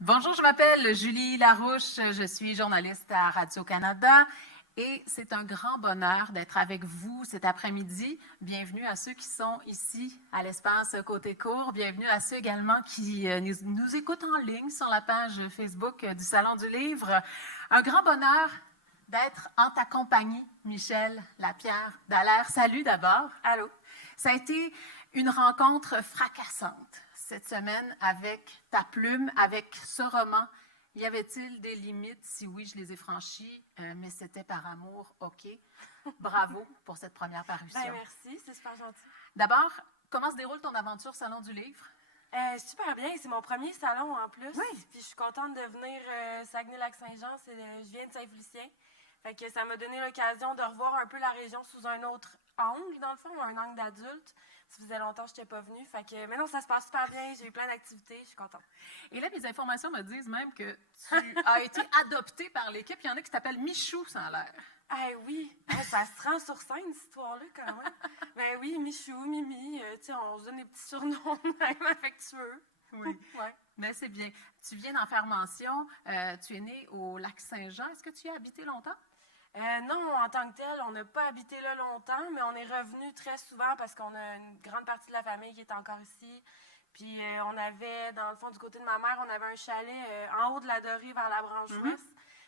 Bonjour, je m'appelle Julie Larouche, je suis journaliste à Radio-Canada et c'est un grand bonheur d'être avec vous cet après-midi. Bienvenue à ceux qui sont ici à l'espace Côté Court, bienvenue à ceux également qui nous écoutent en ligne sur la page Facebook du Salon du Livre. Un grand bonheur d'être en ta compagnie, Michel Lapierre Dallaire. Salut d'abord. Allô. Ça a été une rencontre fracassante cette semaine avec ta plume, avec ce roman. Y avait-il des limites? Si oui, je les ai franchies, mais c'était par amour, OK. Bravo pour cette première parution. Ben, merci, c'est super gentil. D'abord, comment se déroule ton aventure Salon du Livre? Super bien, c'est mon premier salon en plus. Oui. Puis je suis contente de venir Saguenay-Lac-Saint-Jean, je viens de Saint-Félicien. Fait que ça m'a donné l'occasion de revoir un peu la région sous un autre angle, dans le fond, un angle d'adulte. Ça faisait longtemps que je n'étais pas venue. Fait que, mais non, ça se passe super bien, j'ai eu plein d'activités, je suis contente. Et là, mes informations me disent même que tu as été adoptée par l'équipe. Il y en a qui t'appellent Michou, ça a l'air. Oui, ça se rend sur scène, cette histoire-là, quand même. Ben oui, Michou, Mimi, on se donne des petits surnoms même affectueux. Oui, ouais. Mais c'est bien. Tu viens d'en faire mention. Tu es née au Lac-Saint-Jean. Est-ce que tu y as habité longtemps? Non, en tant que tel, on n'a pas habité là longtemps, mais on est revenu très souvent parce qu'on a une grande partie de la famille qui est encore ici. Puis on avait, dans le fond, du côté de ma mère, on avait un chalet en haut de la Dorée vers la branche ouest.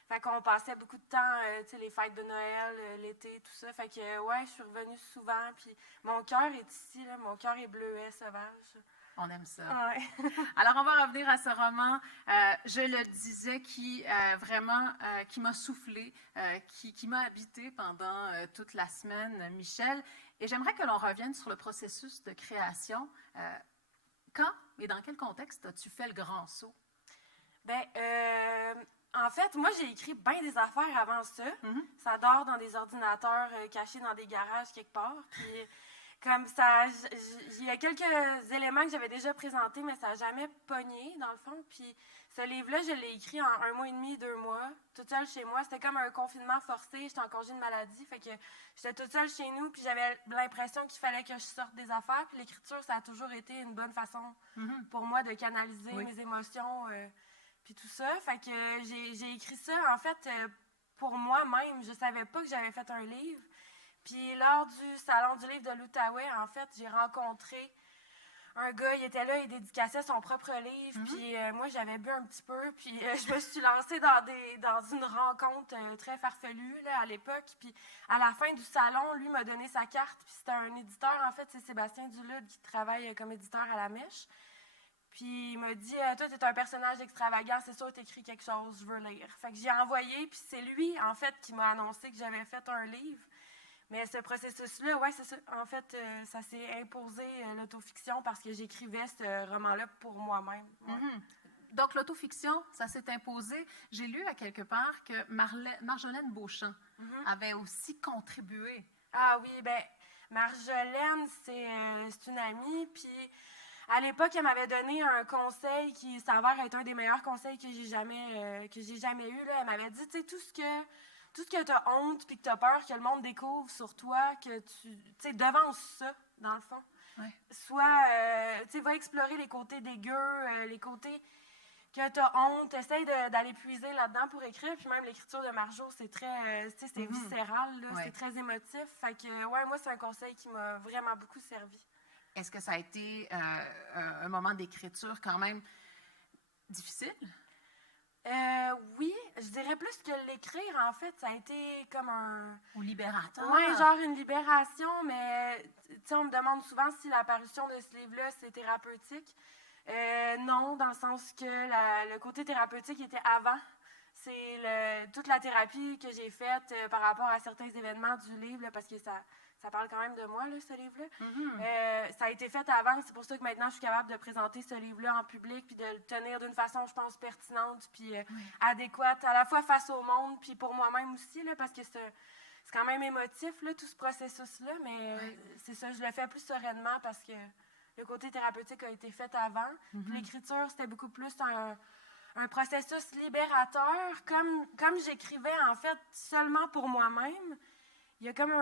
Fait qu'on passait beaucoup de temps, les fêtes de Noël, l'été, tout ça. Fait que, ouais, je suis revenue souvent. Puis mon cœur est ici, là, mon cœur est bleuet, sauvage. On aime ça. Ouais. Alors, on va revenir à ce roman, je le disais, qui vraiment, qui m'a soufflé, qui m'a habité pendant toute la semaine, Michel. Et j'aimerais que l'on revienne sur le processus de création. Quand et dans quel contexte as-tu fait le grand saut? Bien, en fait, moi, j'ai écrit bien des affaires avant ça. Ça dort dans des ordinateurs cachés dans des garages quelque part. Puis, comme ça, il y a quelques éléments que j'avais déjà présentés, mais ça n'a jamais pogné, dans le fond. Puis, ce livre-là, je l'ai écrit en 1 mois et demi, 2 mois, toute seule chez moi. C'était comme un confinement forcé. J'étais en congé de maladie. Fait que j'étais toute seule chez nous, puis j'avais l'impression qu'il fallait que je sorte des affaires. Puis l'écriture, ça a toujours été une bonne façon pour moi de canaliser mes émotions. Puis tout ça, fait que j'ai écrit ça, en fait, pour moi-même. Je savais pas que j'avais fait un livre. Puis lors du Salon du livre de l'Outaouais, en fait, j'ai rencontré un gars, il était là, il dédicaçait son propre livre. Puis moi, j'avais bu un petit peu, puis je me suis lancée dans une rencontre très farfelue là, à l'époque. Puis à la fin du salon, lui m'a donné sa carte. Puis c'était un éditeur, en fait, c'est Sébastien Dulude qui travaille comme éditeur à La Mèche. Puis il m'a dit, toi, t'es un personnage extravagant, c'est sûr, t'écris quelque chose, je veux lire. Fait que j'ai envoyé, puis c'est lui, en fait, qui m'a annoncé que j'avais fait un livre. Mais ce processus-là, ouais, c'est ça. En fait, ça s'est imposé, l'autofiction, parce que j'écrivais ce roman-là pour moi-même. Ouais. Donc, l'autofiction, ça s'est imposé. J'ai lu à quelque part que Marjolaine Beauchamp avait aussi contribué. Ah oui, bien, Marjolaine, c'est une amie, puis à l'époque, elle m'avait donné un conseil qui s'avère être un des meilleurs conseils que j'ai jamais eu. Là. Elle m'avait dit, tu sais, tout ce que tu as honte puis que tu as peur que le monde découvre sur toi, que tu sais, devance ça, dans le fond. Ouais. Soit, tu sais, va explorer les côtés dégueux, les côtés que tu as honte, essaye d'aller puiser là-dedans pour écrire. Puis même l'écriture de Marjo, c'est très, tu sais, c'est viscéral, là, c'est très émotif. Fait que, ouais, moi, c'est un conseil qui m'a vraiment beaucoup servi. Est-ce que ça a été un moment d'écriture quand même difficile? Oui, je dirais plus que l'écrire, en fait, ça a été comme un... Ou libérateur? Oui, genre une libération, mais tu sais, on me demande souvent si l'apparition de ce livre-là, c'est thérapeutique. Non, dans le sens que le côté thérapeutique était avant. C'est toute la thérapie que j'ai faite par rapport à certains événements du livre, là, parce que ça parle quand même de moi, là, ce livre-là. Ça a été fait avant, c'est pour ça que maintenant je suis capable de présenter ce livre-là en public puis de le tenir d'une façon, je pense, pertinente puis adéquate, à la fois face au monde puis pour moi-même aussi, là, parce que c'est quand même émotif, là, tout ce processus-là, mais c'est ça, je le fais plus sereinement parce que le côté thérapeutique a été fait avant. Puis l'écriture, c'était beaucoup plus un processus libérateur, comme j'écrivais, en fait, seulement pour moi-même. Il y a comme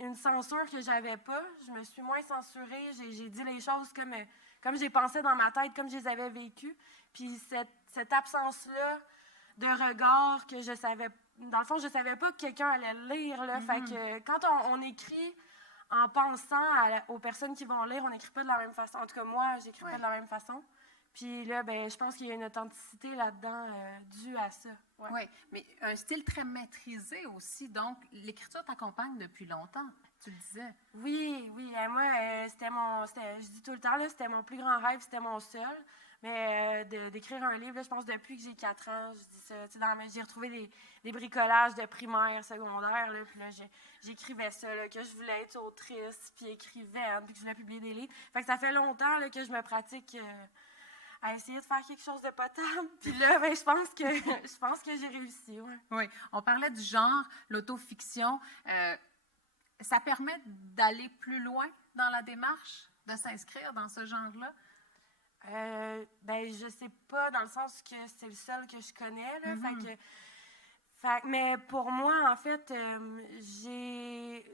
une censure que j'avais pas. Je me suis moins censurée. J'ai dit les choses comme comme j'ai pensé dans ma tête, comme je les avais vécues. Puis cette absence-là de regard que je savais, dans le fond, je savais pas que quelqu'un allait le lire, là. Fait que quand on écrit en pensant aux personnes qui vont lire, on n'écrit pas de la même façon. En tout cas, moi, j'écris pas de la même façon. Puis là, ben, je pense qu'il y a une authenticité là-dedans due à ça. Ouais. Oui, mais un style très maîtrisé aussi. Donc, l'écriture t'accompagne depuis longtemps, tu le disais. Oui. Moi, je dis tout le temps, là, c'était mon plus grand rêve, c'était mon seul. Mais d'écrire un livre, là, je pense depuis que j'ai 4 ans, je dis ça. J'ai retrouvé des bricolages de primaire, secondaire, là, puis là, j'écrivais ça, là, que je voulais être autrice, puis écrivaine, puis que je voulais publier des livres. Fait que ça fait longtemps là, que je me pratique à essayer de faire quelque chose de potable. Puis là, ben, je pense que j'ai réussi. Ouais. Oui, on parlait du genre, l'autofiction. Ça permet d'aller plus loin dans la démarche, de s'inscrire dans ce genre-là? Ben, je sais pas, dans le sens que c'est le seul que je connais, là. Mais pour moi, en fait, j'ai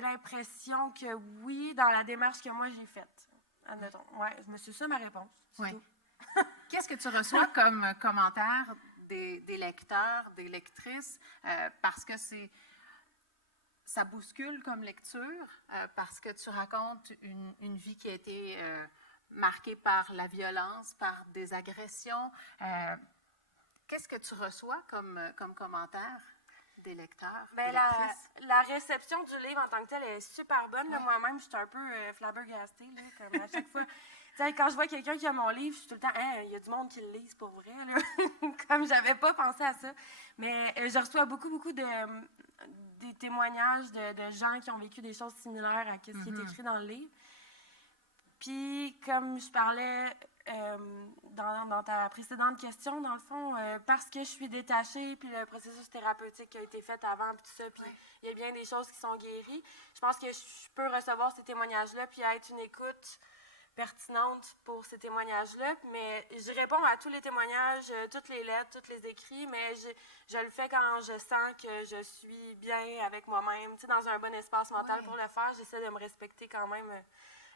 l'impression que oui, dans la démarche que moi j'ai faite. Admettons. Ouais, c'est ça ma réponse. Oui. Qu'est-ce que tu reçois comme commentaire des lecteurs, des lectrices? Parce que ça bouscule comme lecture, parce que tu racontes une vie qui a été marquée par la violence, par des agressions. Qu'est-ce que tu reçois comme commentaire des lecteurs? Ben, la réception du livre en tant que tel est super bonne. Là. Moi-même, je suis un peu flabbergastée. Là, comme à chaque fois. Quand je vois quelqu'un qui a mon livre, je suis tout le temps, il y a du monde qui le lise pour vrai. Là. Comme j'avais pas pensé à ça. Mais je reçois beaucoup des témoignages de gens qui ont vécu des choses similaires à ce qui est écrit dans le livre. Puis, comme je parlais dans ta précédente question, dans le fond, parce que je suis détachée, puis le processus thérapeutique qui a été fait avant, puis tout ça, puis il y a bien des choses qui sont guéries, je pense que je peux recevoir ces témoignages-là, puis être une écoute pertinente pour ces témoignages-là. Mais je réponds à tous les témoignages, toutes les lettres, tous les écrits, mais je le fais quand je sens que je suis bien avec moi-même, tu sais, dans un bon espace mental pour le faire. J'essaie de me respecter quand même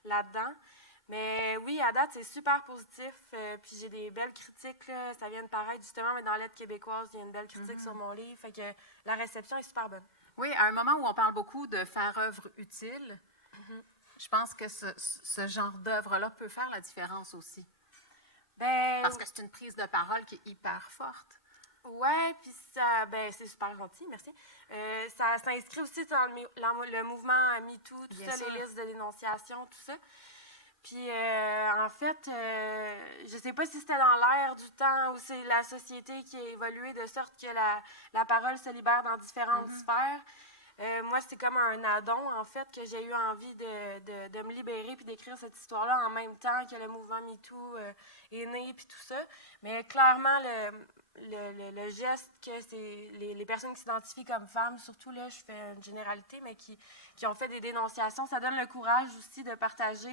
là-dedans. Mais oui, à date, c'est super positif. Puis j'ai des belles critiques. Là. Ça vient de paraître justement, mais dans l'aide québécoise, il y a une belle critique sur mon livre. Fait que la réception est super bonne. Oui, à un moment où on parle beaucoup de faire œuvre utile, je pense que ce genre d'œuvre-là peut faire la différence aussi. Parce que c'est une prise de parole qui est hyper forte. Oui, puis ça, c'est super gentil, merci. Ça s'inscrit aussi dans le mouvement MeToo, tout ça, les listes de dénonciation, tout ça. Puis, en fait, je sais pas si c'était dans l'air du temps ou c'est la société qui a évolué de sorte que la parole se libère dans différentes sphères. Moi, c'est comme un addon, en fait, que j'ai eu envie de me libérer puis d'écrire cette histoire-là en même temps que le mouvement MeToo est né puis tout ça. Mais clairement, le geste que c'est les personnes qui s'identifient comme femmes, surtout là, je fais une généralité, mais qui ont fait des dénonciations, ça donne le courage aussi de partager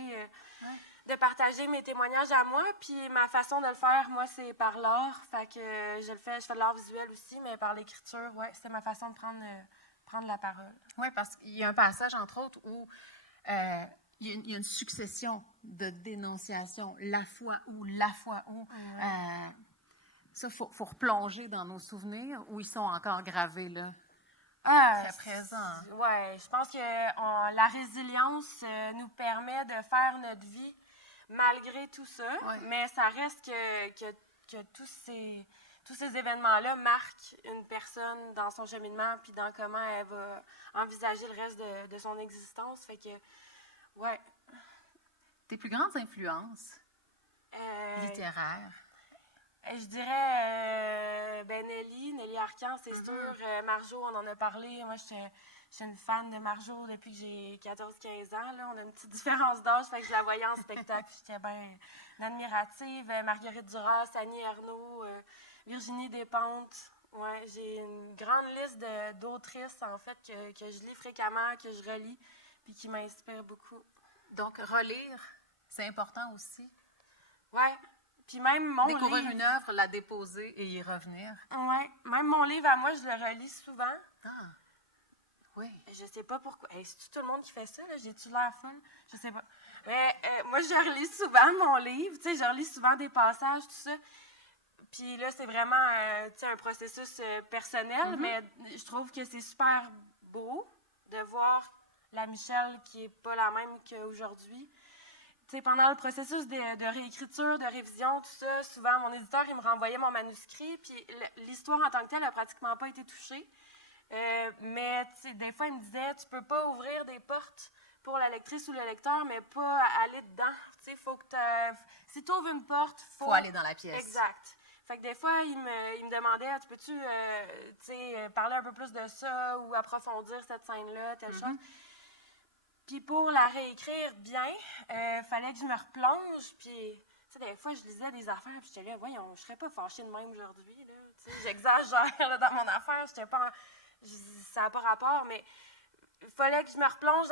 mes témoignages à moi. Puis ma façon de le faire, moi, c'est par l'art. Fait que je fais de l'art visuel aussi, mais par l'écriture, c'est ma façon de prendre la parole. Oui, parce qu'il y a un passage, entre autres, où il y a une succession de dénonciations, la fois où. Ça, il faut replonger dans nos souvenirs où ils sont encore gravés, là. Très présents. Oui, je pense que la résilience nous permet de faire notre vie malgré tout ça, mais ça reste que tous ces événements-là marquent une personne dans son cheminement puis dans comment elle va envisager le reste de son existence. Fait que, Tes plus grandes influences littéraires? Je dirais Nelly Arcan, c'est sûr. Marjo, on en a parlé. Moi, je suis une fan de Marjo depuis que j'ai 14-15 ans. Là. On a une petite différence d'âge, fait que je la voyais en spectacle. J'étais bien admirative. Marguerite Duras, Annie Ernaux, Virginie Despentes. Ouais, j'ai une grande liste d'autrices, en fait, que je lis fréquemment, que je relis, puis qui m'inspirent beaucoup. Donc, relire, c'est important aussi? Ouais. Puis même mon découvrir livre, une œuvre, la déposer et y revenir. Oui. Même mon livre à moi, je le relis souvent. Ah. Oui. Je sais pas pourquoi. C'est tout le monde qui fait ça, là? J'ai-tu l'air folle? Je sais pas. Mais moi, je relis souvent mon livre, tu sais, je relis souvent des passages, tout ça. Puis là, c'est vraiment un processus personnel, mais je trouve que c'est super beau de voir la Michelle qui n'est pas la même qu'aujourd'hui. Tu sais, pendant le processus de réécriture, de révision, tout ça, souvent, mon éditeur, il me renvoyait mon manuscrit, puis l'histoire en tant que telle n'a pratiquement pas été touchée. Mais des fois, il me disait, tu peux pas ouvrir des portes pour la lectrice ou le lecteur, mais pas aller dedans. Tu sais, faut que si tu ouvres une porte, faut aller dans la pièce. Exact. Fait que des fois, il me demandait, tu peux-tu parler un peu plus de ça ou approfondir cette scène-là, telle chose. Puis pour la réécrire bien, fallait que je me replonge. Puis, des fois, je lisais des affaires, puis j'étais là, voyons, je serais pas fâchée de même aujourd'hui. J'exagère dans mon affaire, j'étais pas. Ça n'a pas rapport, mais il fallait que je me replonge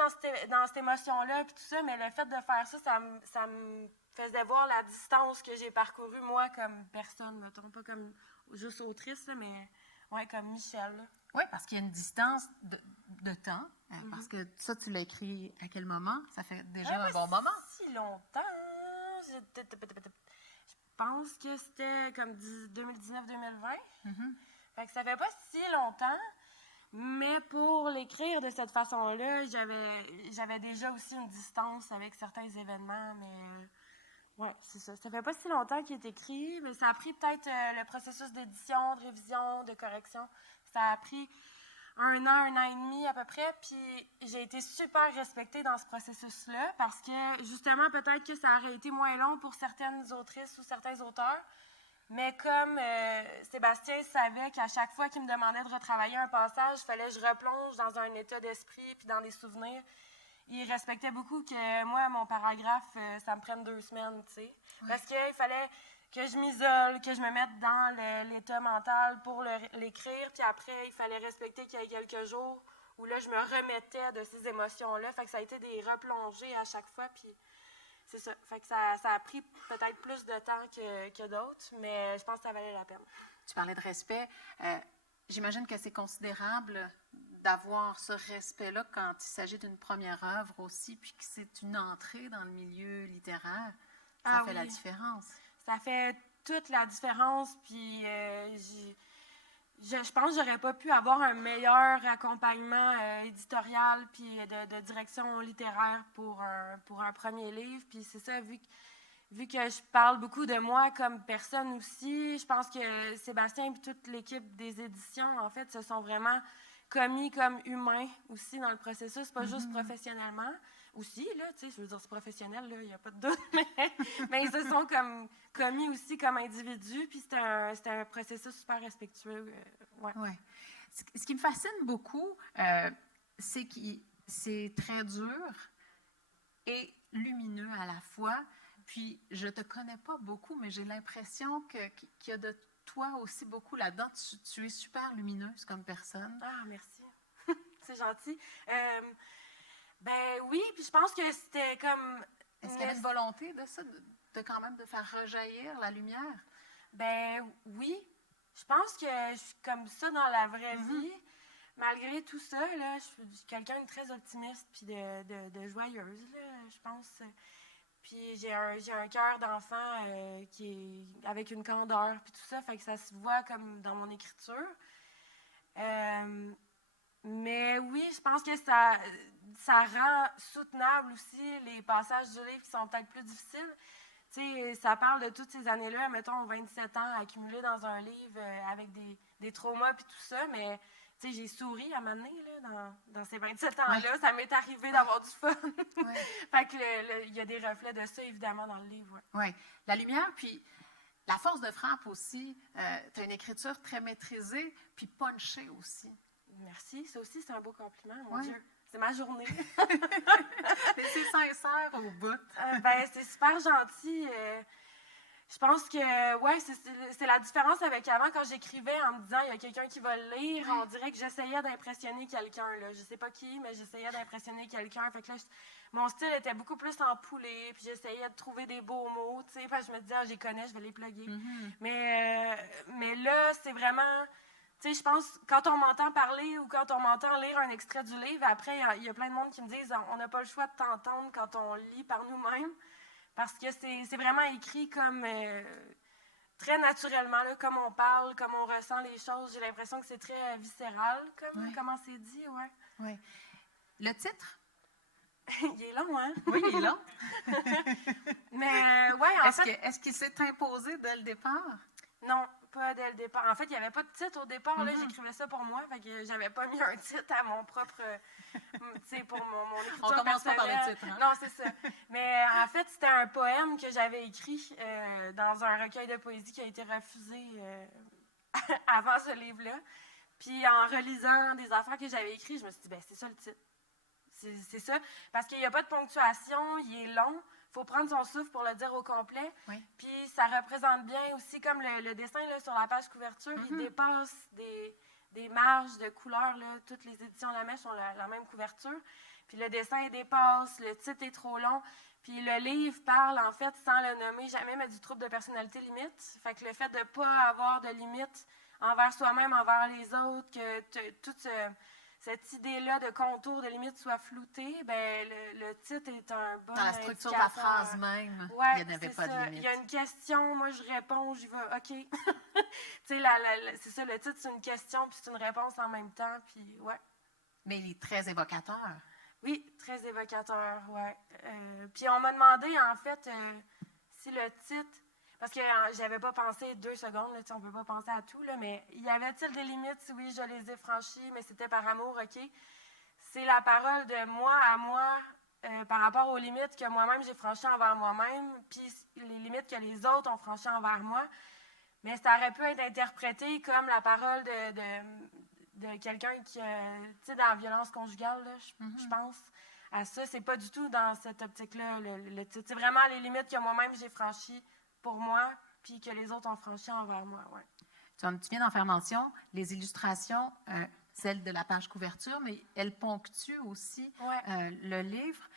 dans cette émotion-là, puis tout ça. Mais le fait de faire ça, ça me faisait voir la distance que j'ai parcourue, moi, comme personne, mettons, pas comme juste autrice, là, mais ouais, comme Michelle. Là. Oui, parce qu'il y a une distance de temps. Parce que ça, tu l'as écrit à quel moment? Ça fait déjà un bon moment. Si longtemps. Je pense que c'était comme 2019-2020. Fait que ça fait pas si longtemps. Mais pour l'écrire de cette façon-là, j'avais déjà aussi une distance avec certains événements, mais ouais, c'est ça. Ça fait pas si longtemps qu'il est écrit, mais ça a pris peut-être le processus d'édition, de révision, de correction. Ça a pris un an et demi à peu près, puis j'ai été super respectée dans ce processus-là, parce que justement, peut-être que ça aurait été moins long pour certaines autrices ou certains auteurs. Mais comme Sébastien savait qu'à chaque fois qu'il me demandait de retravailler un passage, il fallait que je replonge dans un état d'esprit puis dans des souvenirs. Il respectait beaucoup que moi, mon paragraphe, ça me prenne 2 semaines, tu sais. Oui. Parce qu'il fallait que je m'isole, que je me mette dans l'état mental pour l'écrire. Puis après, il fallait respecter qu'il y ait quelques jours où là, je me remettais de ces émotions-là. Fait que ça a été des replongées à chaque fois, puis... C'est ça. Fait que ça a pris peut-être plus de temps que d'autres, mais je pense que ça valait la peine. Tu parlais de respect. J'imagine que c'est considérable d'avoir ce respect-là quand il s'agit d'une première œuvre aussi, puis que c'est une entrée dans le milieu littéraire. Ça fait la différence. Ça fait toute la différence, puis je pense que j'aurais pas pu avoir un meilleur accompagnement éditorial puis de direction littéraire pour un premier livre. Puis c'est ça, vu que je parle beaucoup de moi comme personne aussi, je pense que Sébastien et toute l'équipe des éditions, en fait, se sont vraiment commis comme humains aussi dans le processus, pas juste professionnellement. Aussi, là, tu sais, je veux dire, c'est professionnel, là, il n'y a pas de doute, mais ils se sont commis aussi comme individus, puis c'était un processus super respectueux. Ouais. Ce qui me fascine beaucoup, c'est que c'est très dur et lumineux à la fois. Puis, je ne te connais pas beaucoup, mais j'ai l'impression qu'il y a de toi aussi beaucoup là-dedans. Tu es super lumineuse comme personne. Ah, merci. C'est gentil. Ben oui, puis je pense que c'était comme... Est-ce qu'il y avait une volonté de ça, de quand même de faire rejaillir la lumière? Ben oui. Je pense que je suis comme ça dans la vraie vie. Malgré tout ça, là, je suis quelqu'un de très optimiste puis de joyeuse, là, je pense. Puis j'ai un cœur d'enfant qui est avec une candeur puis tout ça, fait que ça se voit comme dans mon écriture. Mais oui, je pense que ça rend soutenable aussi les passages du livre qui sont peut-être plus difficiles. Tu sais, ça parle de toutes ces années-là, mettons 27 ans accumulés dans un livre avec des traumas puis tout ça, mais tu sais, j'ai souri à un moment donné, là, dans ces 27 ans-là. Ça m'est arrivé d'avoir du fun. Fait que il y a des reflets de ça, évidemment, dans le livre. Oui. La lumière, puis la force de frappe aussi. Tu as une écriture très maîtrisée, puis punchée aussi. Merci. Ça aussi, c'est un beau compliment, mon Dieu. C'est ma journée. Mais c'est sincère au bout. C'est super gentil. Je pense que, c'est la différence avec avant, quand j'écrivais en me disant, il y a quelqu'un qui va le lire, on dirait que j'essayais d'impressionner quelqu'un, là. Je sais pas qui, mais j'essayais d'impressionner quelqu'un. Fait que là, mon style était beaucoup plus empoulé, puis j'essayais de trouver des beaux mots, tu sais. Je me disais, je les connais, je vais les plugger. Mais là, c'est vraiment... tu sais, je pense, quand on m'entend parler ou quand on m'entend lire un extrait du livre, après, il y a plein de monde qui me disent on n'a pas le choix de t'entendre quand on lit par nous-mêmes, parce que c'est vraiment écrit comme très naturellement, là, comme on parle, comme on ressent les choses. J'ai l'impression que c'est très viscéral, comme comment c'est dit, ouais. Oui. Le titre? Il est long, hein? Oui, il est long. Mais, ouais, en fait... Est-ce qu'il s'est imposé dès le départ? Non, pas dès le départ. En fait, il n'y avait pas de titre au départ. Là, j'écrivais ça pour moi. Fait que j'avais pas mis un titre à mon propre... tu sais, pour mon écriture On commence pas par personnelle. le titre. Hein? Non, c'est ça. Mais en fait, c'était un poème que j'avais écrit dans un recueil de poésie qui a été refusé avant ce livre-là. Puis en relisant des affaires que j'avais écrites, je me suis dit, ben c'est ça le titre. C'est ça. Parce qu'il n'y a pas de ponctuation, il est long. Il faut prendre son souffle pour le dire au complet. Oui. Puis ça représente bien aussi, comme le dessin là, sur la page couverture, il dépasse des marges de couleurs. Là. Toutes les éditions La Mèche ont la même couverture. Puis le dessin il dépasse, le titre est trop long. Puis le livre parle, en fait, sans le nommer jamais, mais du trouble de personnalité limite. Fait que le fait de ne pas avoir de limite envers soi-même, envers les autres, que toute cette idée-là de contour, de limite soit floutée, ben le titre est un bon dans la structure de la phrase même, ouais, il n'y avait pas de limite. Il y a une question, moi je réponds, j'y vais, OK. Tu sais, c'est ça, le titre, c'est une question, puis c'est une réponse en même temps, puis ouais. Mais il est très évocateur. Oui, très évocateur, ouais. Puis on m'a demandé, en fait, si le titre... Parce que j'avais pas pensé 2 secondes, là, on peut pas penser à tout, là, mais y avait-il des limites? Oui, je les ai franchies, mais c'était par amour, OK. C'est la parole de moi à moi par rapport aux limites que moi-même j'ai franchies envers moi-même, puis les limites que les autres ont franchies envers moi. Mais ça aurait pu être interprété comme la parole de quelqu'un qui, tu sais, dans la violence conjugale, là, je pense à ça. C'est pas du tout dans cette optique-là, le titre. C'est vraiment les limites que moi-même j'ai franchies pour moi, puis que les autres ont franchi envers moi, ouais. Tu viens d'en faire mention, les illustrations, celles de la page couverture, mais elles ponctuent aussi le livre.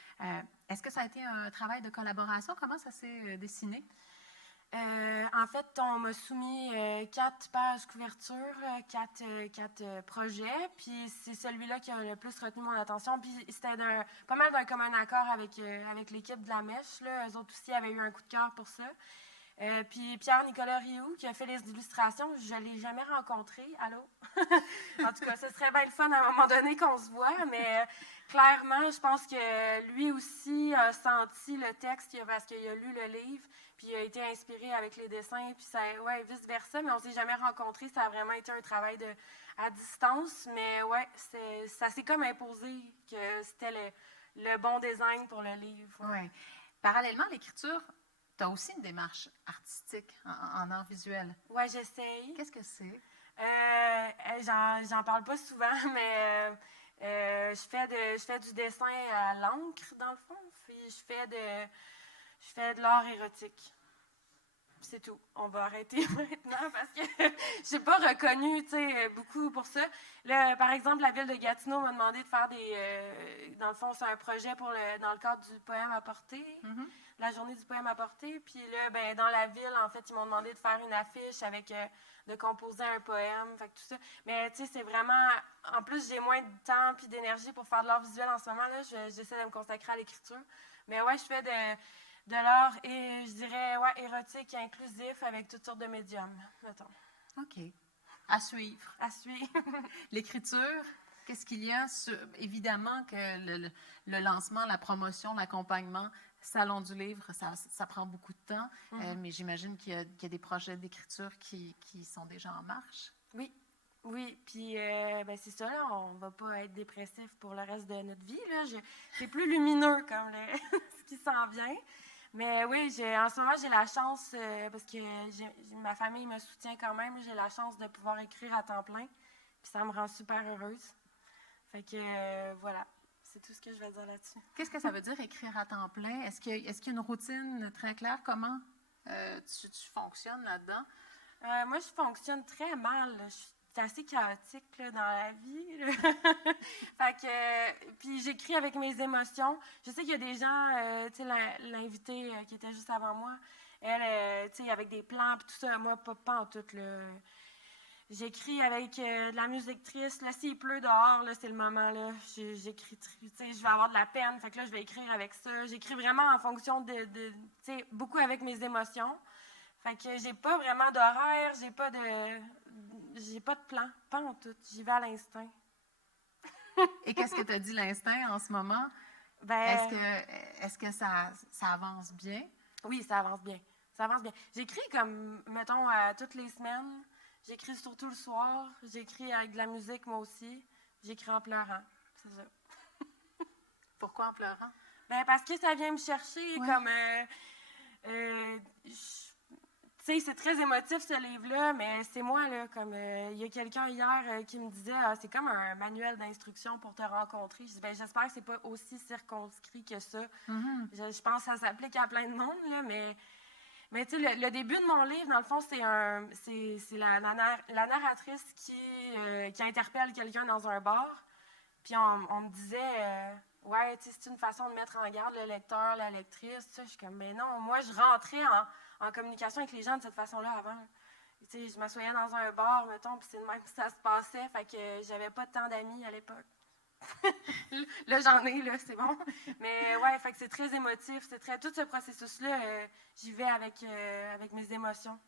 Est-ce que ça a été un travail de collaboration? Comment ça s'est dessiné? En fait, on m'a soumis 4 pages couverture, 4 projets, puis c'est celui-là qui a le plus retenu mon attention. Puis c'était pas mal d'un commun accord avec l'équipe de La Mèche. Là. Eux autres aussi avaient eu un coup de cœur pour ça. Puis Pierre-Nicolas Rioux, qui a fait les illustrations, je ne l'ai jamais rencontré. Allô? En tout cas, ce serait bien le fun à un moment donné qu'on se voit, mais clairement, je pense que lui aussi a senti le texte parce qu'il a lu le livre, puis il a été inspiré avec les dessins, puis vice-versa, mais on ne s'est jamais rencontrés. Ça a vraiment été un travail à distance, mais ouais, ça s'est comme imposé que c'était le bon design pour le livre. Ouais. Parallèlement à l'écriture, tu as aussi une démarche artistique en art visuel. Oui, j'essaye. Qu'est-ce que c'est? J'en parle pas souvent, mais je fais du dessin à l'encre, dans le fond. Puis je fais de l'art érotique. C'est tout. On va arrêter maintenant parce que je n'ai pas reconnu beaucoup pour ça. Là, par exemple, la ville de Gatineau m'a demandé de faire dans le fond, c'est un projet dans le cadre du poème apporté, la journée du poème apporté. Puis là, dans la ville, en fait, ils m'ont demandé de faire une affiche avec, de composer un poème, fait que tout ça. Mais tu sais, c'est vraiment... En plus, j'ai moins de temps puis d'énergie pour faire de l'art visuel en ce moment. Là, j'essaie de me consacrer à l'écriture. Mais ouais, je fais de l'art, et je dirais, érotique et inclusif avec toutes sortes de médiums, mettons. OK. À suivre. À suivre. L'écriture, qu'est-ce qu'il y a? Évidemment que le lancement, la promotion, l'accompagnement, Salon du livre, ça prend beaucoup de temps, mais j'imagine qu'il y a des projets d'écriture qui sont déjà en marche. Oui, puis c'est ça, là, on va pas être dépressif pour le reste de notre vie. Là. C'est plus lumineux comme ce qui s'en vient. Mais oui, en ce moment, j'ai la chance, parce que ma famille me soutient quand même, j'ai la chance de pouvoir écrire à temps plein. Puis ça me rend super heureuse. Fait que voilà, c'est tout ce que je vais dire là-dessus. Qu'est-ce que ça veut dire écrire à temps plein? Est-ce qu'il y a une routine très claire? Comment tu fonctionnes là-dedans? Moi, je fonctionne très mal. Je suis assez chaotique là, dans la vie. Fait que, puis j'écris avec mes émotions. Je sais qu'il y a des gens, tu sais, l'invitée qui était juste avant moi, elle, tu sais, avec des plans et tout ça. Moi, pas en tout. Là. J'écris avec de la musique triste. Là, s'il pleut dehors, là, c'est le moment, là. J'écris, tu sais, je vais avoir de la peine. Fait que là, je vais écrire avec ça. J'écris vraiment en fonction tu sais, beaucoup avec mes émotions. Fait que j'ai pas vraiment d'horaire, j'ai pas de plan. Pas en tout. J'y vais à l'instinct. Et qu'est-ce que tu as dit l'instinct en ce moment? Ben, Est-ce que ça avance bien? oui, ça avance bien. Ça avance bien. J'écris comme, mettons, toutes les semaines. J'écris surtout le soir. J'écris avec de la musique, moi aussi. J'écris en pleurant. C'est ça. Pourquoi en pleurant? Ben, parce que ça vient me chercher. Ouais. Comme, tu sais, c'est très émotif, ce livre-là, mais c'est moi, là. Comme, il y a quelqu'un hier qui me disait, c'est comme un manuel d'instruction pour te rencontrer. Je dis, ben, j'espère que c'est pas aussi circonscrit que ça. Mm-hmm. Je pense que ça s'applique à plein de monde, là, mais tu sais, le début de mon livre, dans le fond, c'est la narratrice qui interpelle quelqu'un dans un bar. Puis on me disait, ouais, tu sais, c'est une façon de mettre en garde le lecteur, la lectrice. Ça, je suis comme, mais non, moi, je rentrais en communication avec les gens de cette façon-là avant. Tu sais, je m'assoyais dans un bar, mettons, puis c'est de même que ça se passait. Fait que j'avais pas tant d'amis à l'époque. Là, j'en ai, là, c'est bon. Mais ouais, fait que c'est très émotif. Tout ce processus-là, j'y vais avec mes émotions.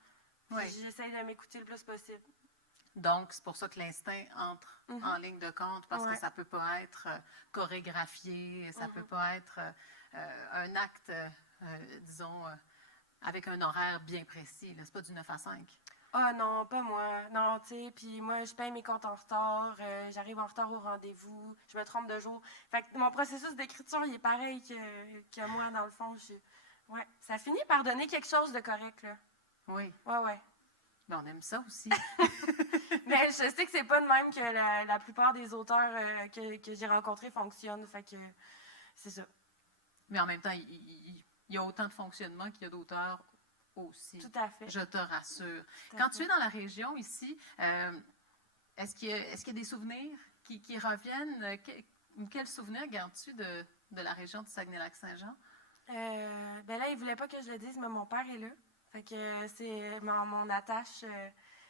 Ouais. J'essaie de m'écouter le plus possible. Donc, c'est pour ça que l'instinct entre en ligne de compte, parce que ça ne peut pas être chorégraphié, ça ne peut pas être un acte, disons, avec un horaire bien précis. Ce n'est pas du 9 à 5. Ah non, pas moi. Non, tu sais, puis moi, je paye mes comptes en retard, j'arrive en retard au rendez-vous, je me trompe de jour. Fait que mon processus d'écriture, il est pareil que moi, dans le fond. Ouais, ça finit par donner quelque chose de correct, là. Oui. Ouais. Mais on aime ça aussi. Mais je sais que c'est pas de même que la plupart des auteurs que j'ai rencontrés fonctionnent, fait que c'est ça. Mais en même temps, il y a autant de fonctionnement qu'il y a d'auteurs aussi. Tout à fait. Je te rassure. Quand tu es dans la région ici, est-ce qu'il y a des souvenirs qui reviennent? Quel souvenir gardes-tu de la région du Saguenay-Lac-Saint-Jean? Ben là, il voulait pas que je le dise, mais mon père est là. Fait que c'est mon attache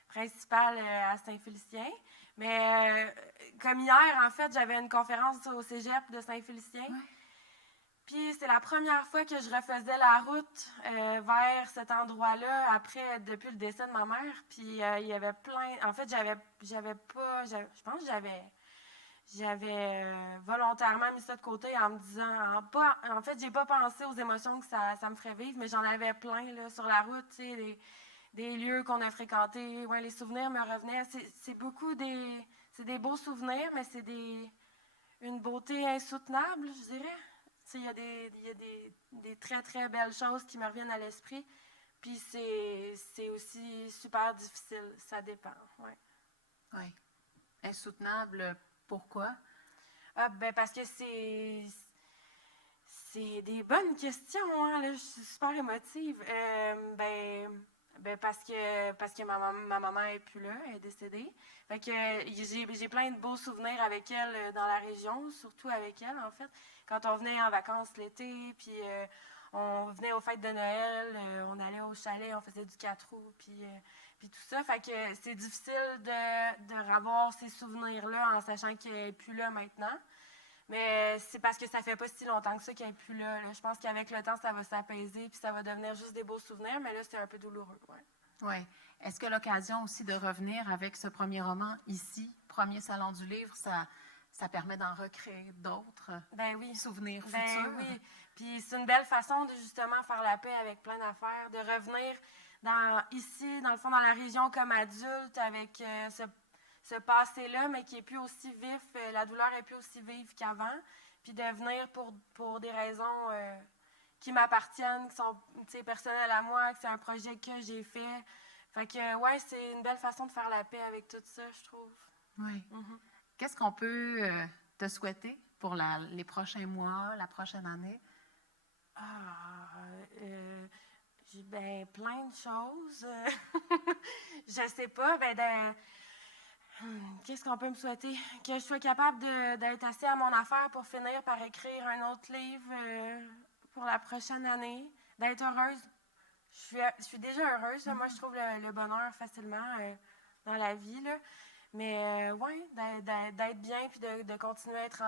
principale à Saint-Félicien. Mais comme hier, en fait, j'avais une conférence au cégep de Saint-Félicien. Ouais. Puis c'est la première fois que je refaisais la route vers cet endroit-là depuis le décès de ma mère. Puis il y avait plein. En fait, je pense que j'avais volontairement mis ça de côté en me disant. En fait, j'ai pas pensé aux émotions que ça me ferait vivre, mais j'en avais plein là, sur la route, tu sais, des lieux qu'on a fréquentés. Ouais, les souvenirs me revenaient. C'est beaucoup c'est des beaux souvenirs, mais c'est une beauté insoutenable, je dirais. Il y a des très, très belles choses qui me reviennent à l'esprit. Puis c'est aussi super difficile. Ça dépend. Ouais. Oui. Insoutenable, pourquoi? Ben parce que c'est des bonnes questions. Hein, là, je suis super émotive. Ben parce que ma maman n'est plus là, elle est décédée. Fait que j'ai plein de beaux souvenirs avec elle dans la région, surtout avec elle, en fait. Quand on venait en vacances l'été, puis on venait aux fêtes de Noël, on allait au chalet, on faisait du 4 roues, puis tout ça. Fait que c'est difficile de revoir ces souvenirs-là en sachant qu'elle n'est plus là maintenant. Mais c'est parce que ça fait pas si longtemps que ça qu'elle n'est plus là. Je pense qu'avec le temps, ça va s'apaiser, puis ça va devenir juste des beaux souvenirs, mais là, c'est un peu douloureux. Ouais. Oui. Est-ce que l'occasion aussi de revenir avec ce premier roman ici, premier salon du livre, ça permet d'en recréer d'autres souvenirs futurs? Ben oui. Puis c'est une belle façon de justement faire la paix avec plein d'affaires, de revenir ici, dans le fond, dans la région comme adulte, avec ce passé-là, mais qui est plus aussi vif, la douleur est plus aussi vive qu'avant, puis de venir pour des raisons qui m'appartiennent, qui sont personnelles à moi, que c'est un projet que j'ai fait. Fait que, ouais, c'est une belle façon de faire la paix avec tout ça, je trouve. Oui. Mm-hmm. Qu'est-ce qu'on peut te souhaiter pour les prochains mois, la prochaine année? J'ai plein de choses. Je sais pas, qu'est-ce qu'on peut me souhaiter? Que je sois capable d'être assez à mon affaire pour finir par écrire un autre livre pour la prochaine année. D'être heureuse. Je suis déjà heureuse. Moi, je trouve le bonheur facilement. dans la vie, là. Mais oui, d'être bien, puis de continuer à être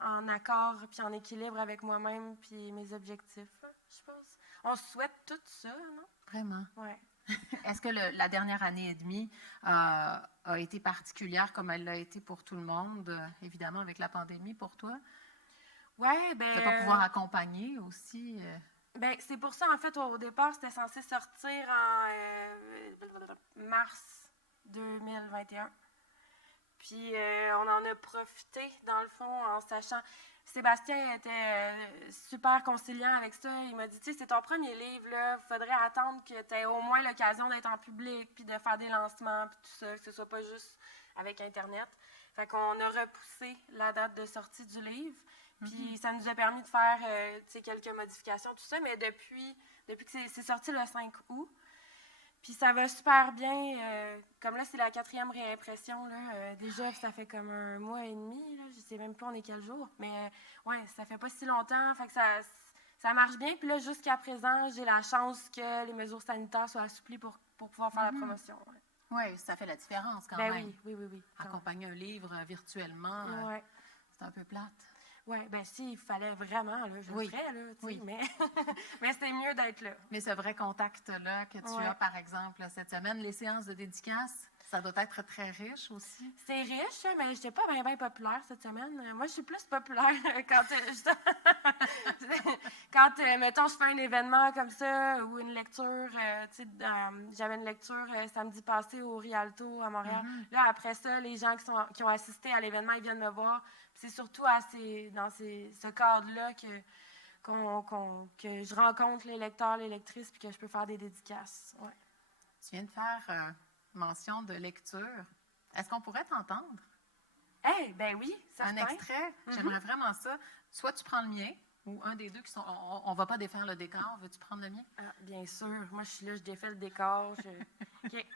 en accord, puis en équilibre avec moi-même, puis mes objectifs, là, je pense. On souhaite tout ça, non? Vraiment. Oui. Est-ce que la dernière année et demie a été particulière comme elle l'a été pour tout le monde, évidemment avec la pandémie pour toi? Oui, De ne pas pouvoir accompagner aussi? Ben, c'est pour ça, en fait, au départ, c'était censé sortir en mars 2021. Puis on en a profité, dans le fond, en sachant... Sébastien était super conciliant avec ça. Il m'a dit, tu sais, c'est ton premier livre, là, il faudrait attendre que tu aies au moins l'occasion d'être en public, puis de faire des lancements, puis tout ça, que ce soit pas juste avec Internet. Fait qu'on a repoussé la date de sortie du livre, puis ça nous a permis de faire, tu sais, quelques modifications, tout ça, mais depuis que c'est sorti le 5 août, puis ça va super bien. Comme là, c'est la 4e réimpression. Là, déjà, ça fait comme un mois et demi. Là, je sais même pas on est quel jour. Mais ouais, ça fait pas si longtemps. Fait que ça marche bien. Puis là, jusqu'à présent, j'ai la chance que les mesures sanitaires soient assouplies pour pouvoir faire la promotion. Ouais. Oui, ça fait la différence quand même. Oui. Accompagner un livre virtuellement, c'est un peu plate. Oui, bien s'il fallait vraiment, là, je le ferais, là, mais, mais c'est mieux d'être là. Mais ce vrai contact-là que tu as, par exemple, cette semaine, les séances de dédicace, ça doit être très riche aussi. C'est riche, mais je n'étais pas bien populaire cette semaine. Moi, je suis plus populaire quand mettons, je fais un événement comme ça ou une lecture. J'avais une lecture samedi passé au Rialto à Montréal. Là, après ça, les gens qui ont assisté à l'événement, ils viennent me voir. C'est surtout dans ce cadre-là que je rencontre les lecteurs, les lectrices, puis que je peux faire des dédicaces. Ouais. Tu viens de faire mention de lecture. Est-ce qu'on pourrait t'entendre? Ben oui, certain. Un extrait? J'aimerais vraiment ça. Soit tu prends le mien, ou un des deux qui sont... On ne va pas défaire le décor. Veux-tu prendre le mien? Ah, bien sûr. Moi, je suis là, je défais le décor. OK.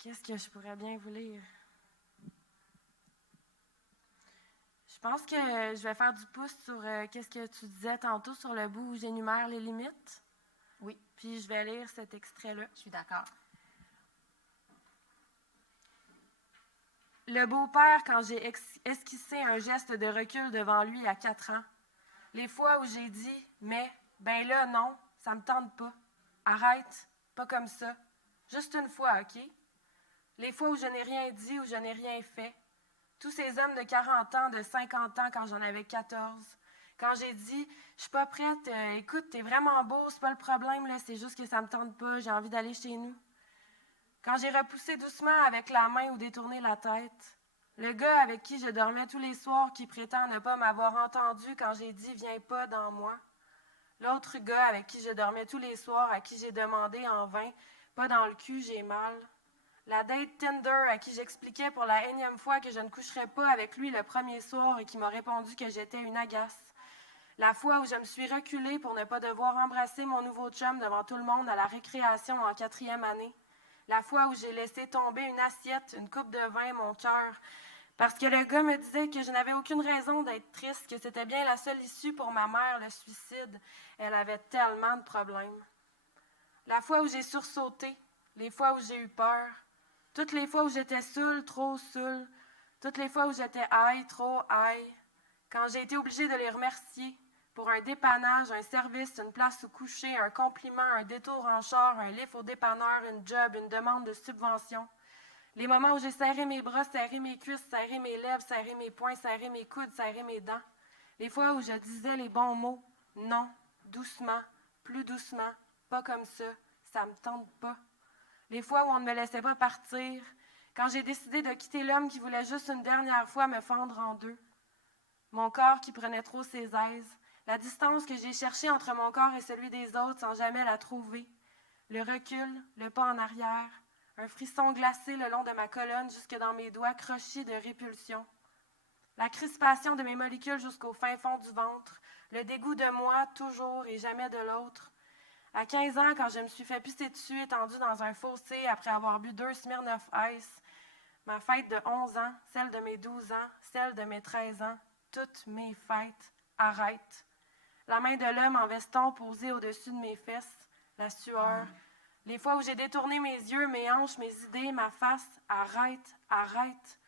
Qu'est-ce que je pourrais bien vous lire? Je pense que je vais faire du pouce sur qu'est-ce que tu disais tantôt sur le bout où j'énumère les limites. Oui. Puis je vais lire cet extrait-là. Je suis d'accord. Le beau-père, quand j'ai esquissé un geste de recul devant lui à 4 ans. Les fois où j'ai dit « mais, ben là, non, ça me tente pas. Arrête, pas comme ça. Juste une fois, OK? » Les fois où je n'ai rien dit, où je n'ai rien fait. Tous ces hommes de 40 ans, de 50 ans quand j'en avais 14. Quand j'ai dit « je suis pas prête, écoute, t'es vraiment beau, c'est pas le problème, là, c'est juste que ça me tente pas, j'ai envie d'aller chez nous. » Quand j'ai repoussé doucement avec la main ou détourné la tête. Le gars avec qui je dormais tous les soirs qui prétend ne pas m'avoir entendu quand j'ai dit « viens pas dans moi ». L'autre gars avec qui je dormais tous les soirs, à qui j'ai demandé en vain « pas dans le cul, j'ai mal ». La date Tinder à qui j'expliquais pour la énième fois que je ne coucherais pas avec lui le premier soir et qui m'a répondu que j'étais une agace. La fois où je me suis reculée pour ne pas devoir embrasser mon nouveau chum devant tout le monde à la récréation en 4e année. La fois où j'ai laissé tomber une assiette, une coupe de vin, mon cœur, parce que le gars me disait que je n'avais aucune raison d'être triste, que c'était bien la seule issue pour ma mère, le suicide. Elle avait tellement de problèmes. La fois où j'ai sursauté, les fois où j'ai eu peur, toutes les fois où j'étais saoule, trop saoule, toutes les fois où j'étais high, trop high, quand j'ai été obligée de les remercier pour un dépannage, un service, une place où coucher, un compliment, un détour en char, un lift au dépanneur, une job, une demande de subvention. Les moments où j'ai serré mes bras, serré mes cuisses, serré mes lèvres, serré mes poings, serré mes coudes, serré mes dents. Les fois où je disais les bons mots, non, doucement, plus doucement, pas comme ça me tente pas. Les fois où on ne me laissait pas partir, quand j'ai décidé de quitter l'homme qui voulait juste une dernière fois me fendre en deux. Mon corps qui prenait trop ses aises, la distance que j'ai cherchée entre mon corps et celui des autres sans jamais la trouver. Le recul, le pas en arrière, un frisson glacé le long de ma colonne jusque dans mes doigts crochés de répulsion. La crispation de mes molécules jusqu'au fin fond du ventre, le dégoût de moi toujours et jamais de l'autre. À 15 ans, quand je me suis fait pisser dessus, étendue dans un fossé après avoir bu 2 Smirnoff Ice, ma fête de 11 ans, celle de mes 12 ans, celle de mes 13 ans, toutes mes fêtes, arrête. La main de l'homme en veston posée au-dessus de mes fesses, la sueur, Les fois où j'ai détourné mes yeux, mes hanches, mes idées, ma face, arrête, arrête.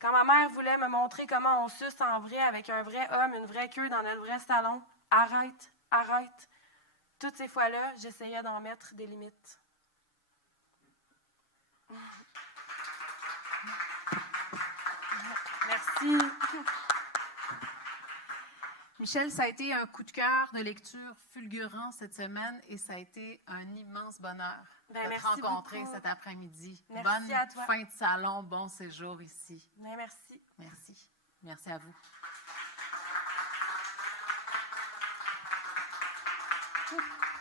Quand ma mère voulait me montrer comment on suce en vrai avec un vrai homme, une vraie queue dans notre vrai salon, arrête, arrête. Toutes ces fois-là, j'essayais d'en mettre des limites. Merci. Michel, ça a été un coup de cœur de lecture fulgurant cette semaine et ça a été un immense bonheur de te rencontrer beaucoup. cet après-midi. Merci à toi. Bonne fin de salon, bon séjour ici. Merci. Merci. Merci à vous. Ouh.